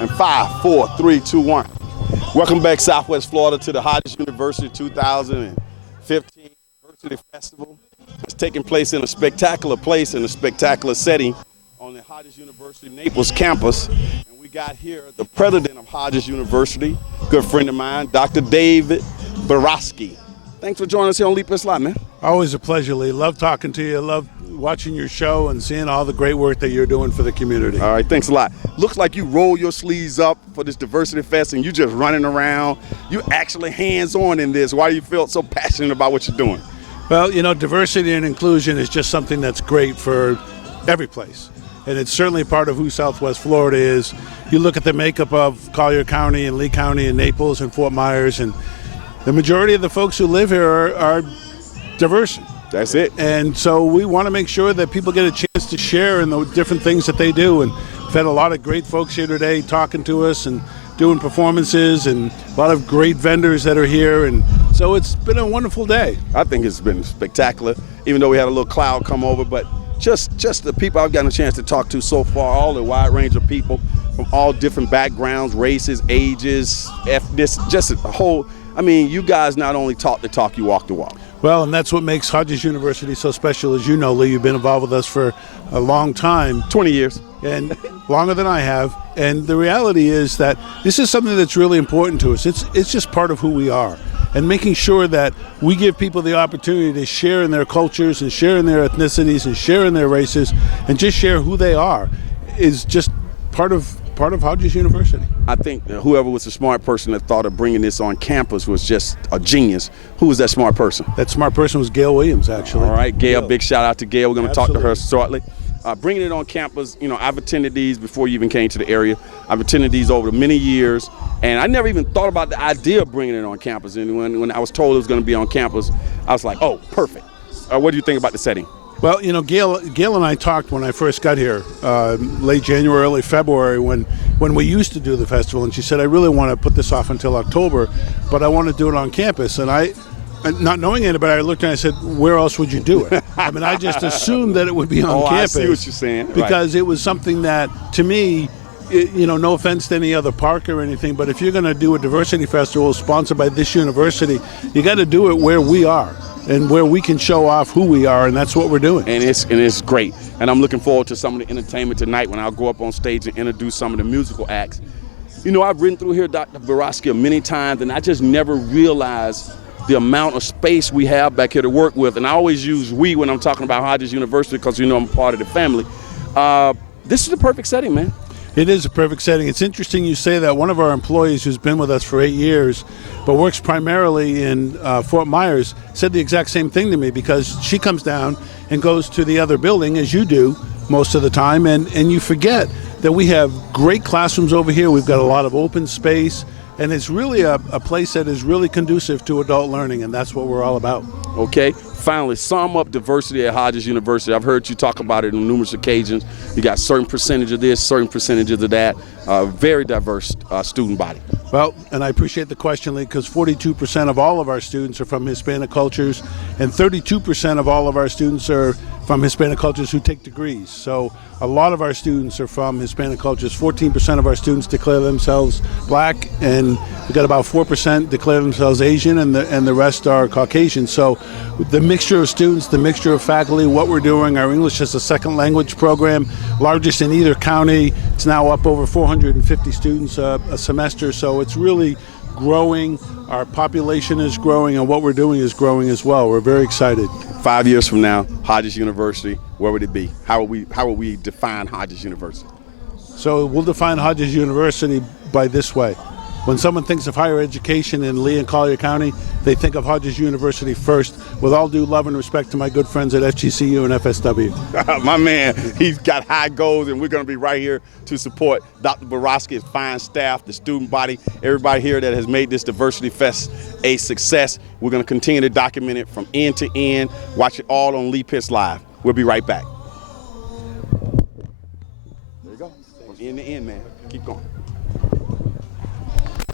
And 5, 4, 3, 2, 1. Welcome back, Southwest Florida, to the Hodges University 2015 Diversity Festival. It's taking place in a spectacular place, in a spectacular setting on the Hodges University Naples campus. And we got here the president of Hodges University, good friend of mine, Dr. David Borofsky. Thanks for joining us here on Leap This Live, man. Always a pleasure, Lee. Love talking to you. Love watching your show and seeing all the great work that you're doing for the community. All right, thanks a lot. Looks like you roll your sleeves up for this Diversity Fest and you just running around. You actually hands-on in this. Why do you feel so passionate about what you're doing? Well, you know, diversity and inclusion is just something that's great for every place. And it's certainly part of who Southwest Florida is. You look at the makeup of Collier County and Lee County and Naples and Fort Myers, and the majority of the folks who live here are diverse. That's it. And so we want to make sure that people get a chance to share in the different things that they do. And we've had a lot of great folks here today talking to us and doing performances, and a lot of great vendors that are here. And so it's been a wonderful day. I think it's been spectacular, even though we had a little cloud come over. But just the people I've gotten a chance to talk to so far, all the wide range of people from all different backgrounds, races, ages, ethnicity, just a whole. I mean, you guys not only talk the talk, you walk the walk. Well, and that's what makes Hodges University so special. As you know, Lee, you've been involved with us for a long time. 20 years. And longer than I have. And the reality is that this is something that's really important to us. It's just part of who we are. And making sure that we give people the opportunity to share in their cultures and share in their ethnicities and share in their races and just share who they are is just part of Hodges University. I think whoever was the smart person that thought of bringing this on campus was just a genius. Who was that smart person? That smart person was Gail Williams, actually. All right, Gail, big shout out to Gail. We're going to talk to her Absolutely. shortly. Bringing it on campus, you know, I've attended these before you even came to the area. I've attended these over many years, and I never even thought about the idea of bringing it on campus. And when I was told it was going to be on campus, I was like, oh, perfect. What do you think about the setting? Well, you know, Gail and I talked when I first got here, late January, early February, when we used to do the festival, and she said, I really want to put this off until October, but I want to do it on campus. And I, not knowing anybody, I looked and I said, where else would you do it? I mean, I just assumed that it would be on campus. I see what you're saying. Because it was something that, to me, you know, no offense to any other park or anything, but if you're going to do a diversity festival sponsored by this university, you got to do it where we are and where we can show off who we are, and that's what we're doing. And it's great. And I'm looking forward to some of the entertainment tonight when I'll go up on stage and introduce some of the musical acts. You know, I've ridden through here, Dr. Borofsky, many times, and I just never realized the amount of space we have back here to work with. And I always use we when I'm talking about Hodges University because, you know, I'm part of the family. This is the perfect setting, man. It is a perfect setting. It's interesting you say that. One of our employees who's been with us for 8 years, but works primarily in Fort Myers, said the exact same thing to me, because she comes down and goes to the other building, as you do most of the time, and you forget that we have great classrooms over here. We've got a lot of open space, and it's really a place that is really conducive to adult learning, and that's what we're all about. Okay. Finally, sum up diversity at Hodges University. I've heard you talk about it on numerous occasions. You got certain percentage of this, certain percentages of that. Very diverse student body. Well, and I appreciate the question, Lee, because 42% of all of our students are from Hispanic cultures, and 32% of all of our students are from Hispanic cultures who take degrees. So a lot of our students are from Hispanic cultures. 14% of our students declare themselves black, and we've got about 4% declare themselves Asian, and the rest are Caucasian. So the mixture of students, the mixture of faculty, what we're doing, our English as a second language program, largest in either county. It's now up over 450 students a semester, so it's really growing. Our population is growing, and what we're doing is growing as well. We're very excited. 5 years from now, Hodges University, where would it be? How would we define Hodges University? So we'll define Hodges University by this way. When someone thinks of higher education in Lee and Collier County, they think of Hodges University first, with all due love and respect to my good friends at FGCU and FSW. My man, he's got high goals, and we're going to be right here to support Dr. Borofsky, his fine staff, the student body, everybody here that has made this Diversity Fest a success. We're going to continue to document it from end to end. Watch it all on Leap This Live. We'll be right back. There you go. From end to end, man. Keep going.